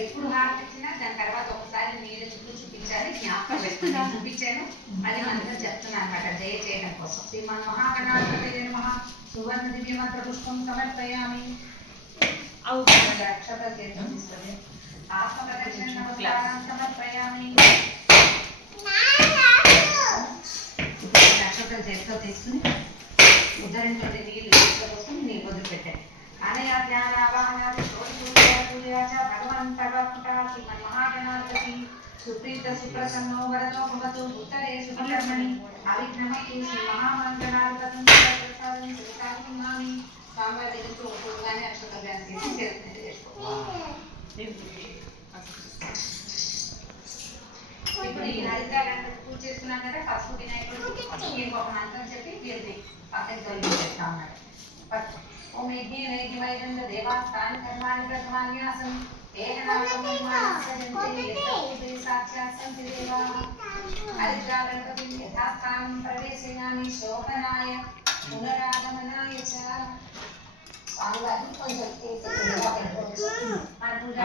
ఎప్పుడు హారతి ఇచ్చినా దాని తర్వాత ఒకసారి నీళ్ళు చుట్టూ చూపించాలి, జ్ఞాపకం పెట్టుకుని చూపించాను. మళ్ళీ మనతో చెప్తున్నాను అనమాట జయ చేయడం కోసం. శ్రీమన్ మహాగణాధిపతయే నమః. సువర్ణ దివ్య మంత్ర పుష్పం సమర్పయామి. అక్షత చేతులు తీసుకొని ఆత్మ ప్రదక్షిణ నమస్కారం సమర్పయామి. అక్షతలు చేతితో తీసుకుని ఉద్ధరించుకుని నీళ్ళు తీసుకొని నీళ్ళు వదిలిపెట్టాయి. అనయా ధ్యాన ఆవాహనాది పూజాచ భగవాన్ సర్వపుట శ్రీమన్ మహాగణాధిపతి సుప్రీత సుప్రసన్నో వరదో భవతు ఉత్తరే సుబ్రహ్మణి అవిఘ్నమస్తు. శ్రీ మహామంగళాధిపతి ప్రసాదం సుఖామి. స్వామివారి దగ్గరికి ఒక్కొక్కగానే అక్షతలు తీసి చేతి చేసుకోవాలి. ఇప్పుడు ఈ హరిద్రాలను పూజ చేసుకున్నాం కదా, పసుపు వినాయకుడు ఇంకొక మంత్రం చెప్పి దీన్ని పక్కకి తొలగించేస్తా ఉన్నాడు. ఓం యజ్ఞ నైజ్ఞమైదంద దేవాస్థాన కర్మాణి ప్రథమాన్యాసం హరిద్రాగణపతి యథాస్థానం ప్రవేశయామి శోభనాయ పునరాగమనాయ చ. స్వామివారిని కొంచెం మన పూజ